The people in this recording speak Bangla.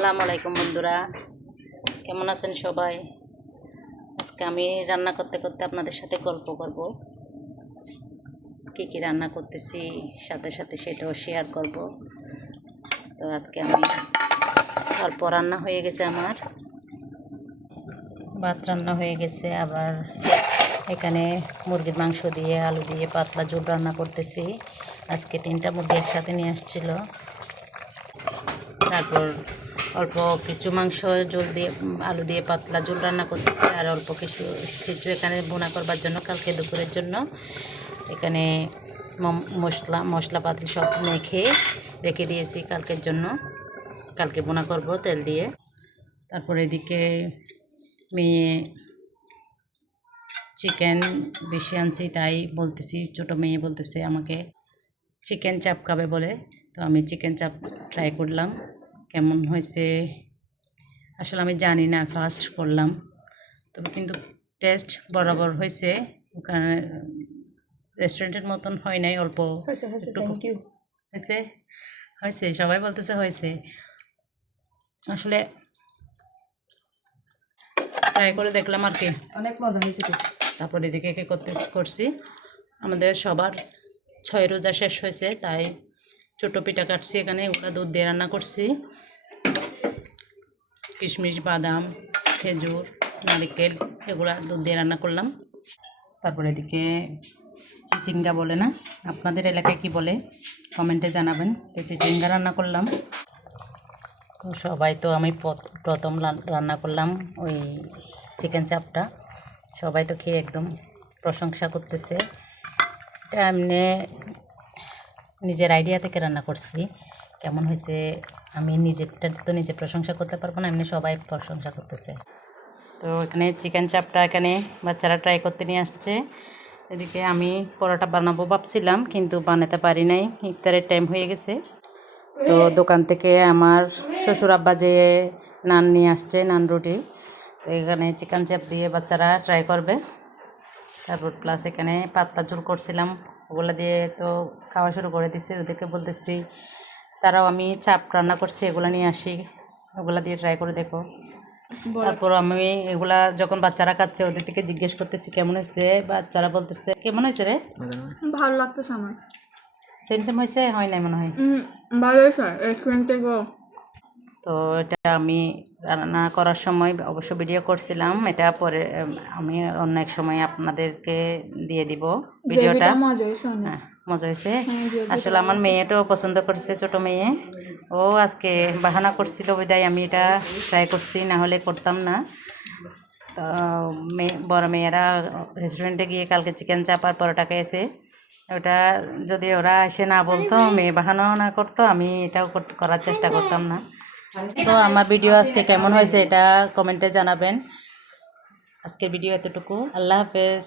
আসসালামু আলাইকুম বন্ধুরা, কেমন আছেন সবাই? আজকে আমি রান্না করতে করতে আপনাদের সাথে গল্প করব। কী রান্না করতেছি সাথে সাথে সেটাও শেয়ার করব। তো আজকে আমি অল্প রান্না হয়ে গেছে, আমার ভাত রান্না হয়ে গেছে, আবার এখানে মুরগির মাংস দিয়ে আলু দিয়ে পাতলা ঝোল রান্না করতেছি। আজকে 3টা মুরগি একসাথে নিয়ে আসছিল। তারপর অল্প কিছু মাংস ঝোল দিয়ে আলু দিয়ে পাতলা ঝোল রান্না করতেছি, আর অল্প কিছু কিছু এখানে বোনা করবার জন্য কালকে দুপুরের জন্য এখানে মশলাপাতি সব মেখে রেখে দিয়েছি কালকের জন্য। কালকে বোনা করব তেল দিয়ে। তারপর এদিকে মেয়ে চিকেন বেশি আনছি, তাই বলতেছি, ছোটো মেয়ে বলতেছে আমাকে চিকেন চাপ খাবে বলে। তো আমি চিকেন চাপ ট্রাই করলাম, কেমন হয়েছে আসলে আমি জানি না, ফার্স্ট করলাম। তবে কিন্তু টেস্ট বরাবর হয়েছে, ওখানে রেস্টুরেন্টের মতন হয় নাই, অল্প হয়েছে হয়েছে সবাই বলতেছে হয়েছে। আসলে ট্রাই করে দেখলাম আর কি, অনেক মজা হয়েছে। তারপর এদিকে করছি, আমাদের সবার 6 রোজা শেষ হয়েছে, তাই ছোটো পিঠা কাটছি এখানে, এগুলো দুধ দিয়ে রান্না করছি। কিশমিশ, বাদাম, খেজুর, নারকেল এগুলো দুধ দিয়ে রান্না করলাম। তারপরে এদিকে চিচিঙ্গা বলে না, আপনাদের এলাকায় কি বলে কমেন্টে জানাবেন। তো চিচিঙ্গা রান্না করলাম। তো সবাই, তো আমি প্রথম রান্না করলাম ওই চিকেন চাপটা, সবাই তো খেয়ে একদম প্রশংসা করতেছে। এটা এমনি নিজের আইডিয়া থেকে রান্না করছি, কেমন হয়েছে আমি নিজেরটা তো নিজে প্রশংসা করতে পারবো না, এমনি সবাই প্রশংসা করতেছে। তো এখানে চিকেন চাপটা এখানে বাচ্চারা ট্রাই করতে নিয়ে আসছে। এদিকে আমি পরোটা বানাবো ভাবছিলাম, কিন্তু বানাতে পারি নাই, ইফতারের টাইম হয়ে গেছে। তো দোকান থেকে আমার শ্বশুর আব্বা যে নান নিয়ে আসছে, নান রুটি। তো এখানে চিকেন চাপ দিয়ে বাচ্চারা ট্রাই করবে। তারপর প্লাস এখানে পাতলা ঝোল করছিলাম, ওগুলো দিয়ে তো খাওয়া শুরু করে দিচ্ছি। ওদেরকে বলতেছি তারাও আমি চাপ রান্না করছি, এগুলো নিয়ে আসি, ওগুলা দিয়ে ট্রাই করে দেখো। তারপর আমি এগুলা যখন বাচ্চারা খাচ্ছে ওদের থেকে জিজ্ঞেস করতেছি কেমন হয়েছে, বাচ্চারা বলতেছে কেমন হয়েছে রে, ভালো লাগতেছে আমার। সেম সেম হয়েছে, হয় নাই মনে হয়। ভালো হয়েছে রেস্টুরেন্টে গো। তো এটা আমি রান্না করার সময় অবশ্য ভিডিও করছিলাম, এটা পরে আমি অন্য এক সময় আপনাদেরকে দিয়ে দিব ভিডিওটা। হ্যাঁ, মজা হয়েছে। আসলে আমার মেয়েটাও পছন্দ করেছে, ছোটো মেয়ে, ও আজকে বাহানা করছিল বিদায় আমি এটা ট্রাই করছি, না হলে করতাম না। তো বড় মেয়েরা রেস্টুরেন্টে গিয়ে কালকে চিকেন চাপ আর পরোটা খেয়েছে। ওটা যদি ওরা এসে না বলতো, মেয়ে বাহানাও না করতো, আমি এটাও করার চেষ্টা করতাম না। তো আমার ভিডিও আজকে কেমন হয়েছে এটা কমেন্টে জানাবেন। আজকের ভিডিও এতটুকু, আল্লাহ হাফেজ।